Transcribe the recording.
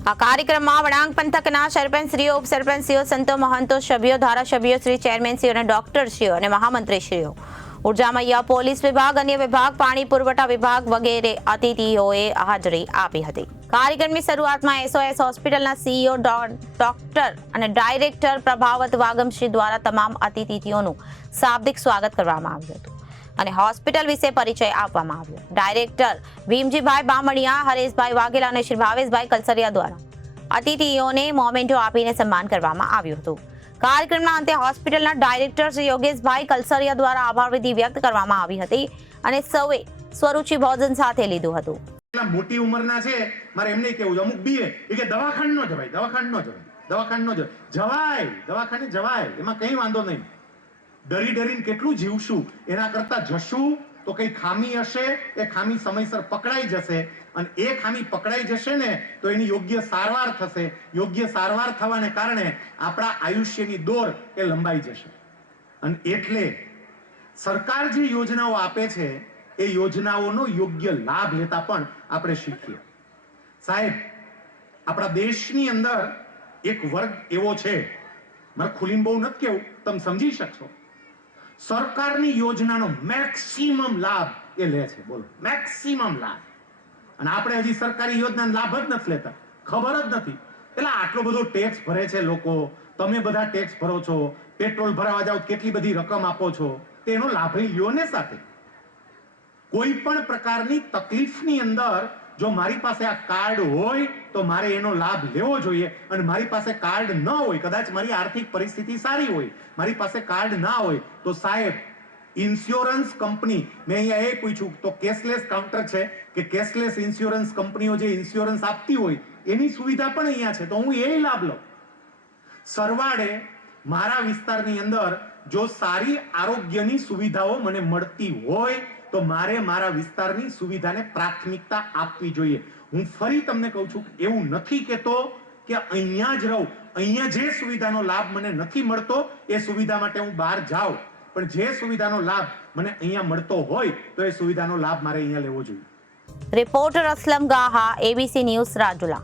આ કાર્યક્રમમાં વળાંક પંથકના સરપંચશ્રીઓ, ઉપસરપંચશ્રીઓ, સંતો મહંતો, સભ્યો, ધારાસભ્યો, શ્રી ચેરમેનશ્રીઓ અને ડોક્ટરશ્રીઓ અને મહામંત્રીશ્રીઓ. ઊર્જા મૈયા પોલીસ વિભાગ, અન્ય વિભાગ, પાણી પુરવઠા વિભાગ વગેરે અતિથિઓએ હાજરી આપી હતી. કાર્યક્રમની શરૂઆતમાં એસઓએસ હોસ્પિટલના સીઈઓ ડોક્ટર અને ડાયરેક્ટર પ્રભાવત વાગમશ્રી દ્વારા તમામ અતિથિઓનું શાબ્દિક સ્વાગત કરવામાં આવ્યું હતું. અને હોસ્પિટલ વિશે પરિચય આપવામાં આવ્યો. ડાયરેક્ટર ભીમજીભાઈ બામણિયા, હરેશભાઈ વાઘેલા અને શ્રી ભાવેશભાઈ કલસરિયા દ્વારા અતિથિઓને મોમેન્ટો આપીને સન્માન કરવામાં આવ્યું હતું. કાર્યક્રમના અંતે હોસ્પિટલના ડાયરેક્ટર શ્રી યોગેશભાઈ કલસરિયા દ્વારા આભાર વિધિ વ્યક્ત કરવામાં આવી હતી અને સૌએ સ્વરૂચિ ભોજન સાથે લીધું હતું. મોટી ઉંમરના છે, મારે એમ નહીં કેવું અમુક બીએ કે દવાખાન નો જવાય, દવાખાન નો જવાય, દવાખાન નો જવાય જવાય, દવાખાને જવાય, એમાં કઈ વાંધો નહીં. ડરી ડરીને કેટલું જીવશું? એના કરતા જશું તો કઈ ખામી હશે? એ ખામી સમયસર પકડાઈ જશે. અને એ ખામી પકડાઈ જશે ને, તો એની યોગ્ય સારવાર થશે. યોગ્ય સારવાર થવાને કારણે આપણા આયુષ્યની દોર એ લંબાઈ જશે. અને એટલે સરકાર જે યોજનાઓ આપે છે, એ યોજનાઓનો યોગ્ય લાભ લેતા પણ આપણે શીખીએ. સાહેબ, આપણા દેશની અંદર એક વર્ગ એવો છે. મારે ખુલીને બહુ નથી કેવું તમે સમજી શકશો. સરકારની યોજનાનો મેક્સિમમ લાભ એ લે છે. બોલો. મેક્સિમમ લાભ. અને આપણે હજી સરકારી યોજનાનો લાભ જ નથી લેતા. ખબર જ નથી. એટલે આટલો બધો ટેક્સ ભરે છે લોકો. તમે બધા ટેક્સ ભરો છો. પેટ્રોલ ભરાવા જાઓ કેટલી બધી રકમ આપો છો. તેનો લાભ લ્યો ને સાથે. કોઈ પણ પ્રકારની તકલીફની અંદર જો મારી પાસે આ કાર્ડ હોય, તો મારે એનો લાભ લેવો જોઈએ. અને મારી પાસે કાર્ડ ન હોય, કદાચ મારી આર્થિક પરિસ્થિતિ સારી હોય, મારી પાસે કાર્ડ ના હોય, તો સાહેબ ઇન્સ્યોરન્સ કંપની મેં અહીંયા એ પૂછ્યું તો કેશલેસ કાઉન્ટર છે કે કેશલેસ ઇન્સ્યોરન્સ કંપનીઓ જે ઇન્સ્યોરન્સ આપતી હોય, એની સુવિધા પણ અહીંયા છે. તો હું એ લાભ લઉં. સરવાળે મારા વિસ્તારની અંદર જો સારી આરોગ્યની સુવિધાઓ મને મળતી હોય તો મારે મારા વિસ્તારની સુવિધાને પ્રાથમિકતા આપવી જોઈએ. હું ફરી તમને કહું છું એવું નથી કેતો કે અહીંયા જ રહું. અહીંયા જે સુવિધાનો લાભ મને નથી મળતો, એ સુવિધા માટે હું બહાર જાઉં. પણ જે સુવિધાનો લાભ મને અહીંયા મળતો હોય, તો એ સુવિધાનો લાભ મારે અહીંયા લેવો જોઈએ. Reporter Aslam Gaha ABC news Rajula.